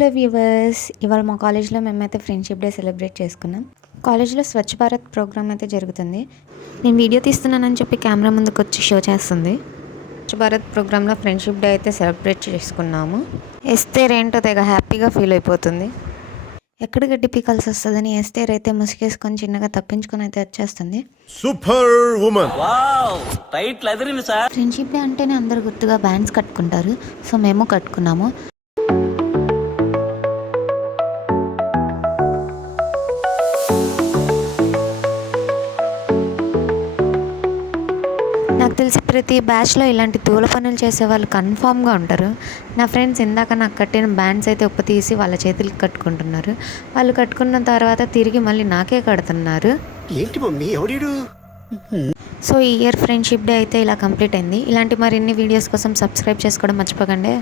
Hello viewers, ఇవాళ మా కాలేజ్లో మేమైతే ఫ్రెండ్షిప్ డే సెలబ్రేట్ చేసుకున్నాం. కాలేజ్లో స్వచ్ఛ భారత్ ప్రోగ్రామ్ అయితే జరుగుతుంది. నేను వీడియో తీస్తున్నానని చెప్పి కెమెరా ముందుకు వచ్చి షో చేస్తుంది. స్వచ్ఛ భారత్ ప్రోగ్రాంలో ఫ్రెండ్షిప్ డే అయితే సెలబ్రేట్ చేసుకున్నాము. ఎస్తేర్ ఏంటో తెగ హ్యాపీగా ఫీల్ అయిపోతుంది. ఎక్కడ గడ్డి పీకాల్సి వస్తుందని ఎస్తేర్ అయితే ముసుగేసుకొని చిన్నగా తప్పించుకొని అయితే వచ్చేస్తుంది. Super woman. ఫ్రెండ్షిప్ డే అంటేనే అందరు గుర్తుగా బ్యాండ్స్ కట్టుకుంటారు. సో మేము కట్టుకున్నాము. నాకు తెలిసి ప్రతి బ్యాచ్లో ఇలాంటి తూల పనులు చేసే వాళ్ళు కన్ఫామ్గా ఉంటారు. నా ఫ్రెండ్స్ ఇందాక నాకు కట్టిన బ్యాండ్స్ అయితే ఉప్పు తీసి వాళ్ళ చేతులకి కట్టుకుంటున్నారు. వాళ్ళు కట్టుకున్న తర్వాత తిరిగి మళ్ళీ నాకే కడుతున్నారు. ఏంటి మమ్మీ ఎవడీడు? సో ఈ ఇయర్ ఫ్రెండ్షిప్ డే అయితే ఇలా కంప్లీట్ అయింది. ఇలాంటి మరిన్ని వీడియోస్ కోసం సబ్స్క్రైబ్ చేసుకోవడం మర్చిపోకండి.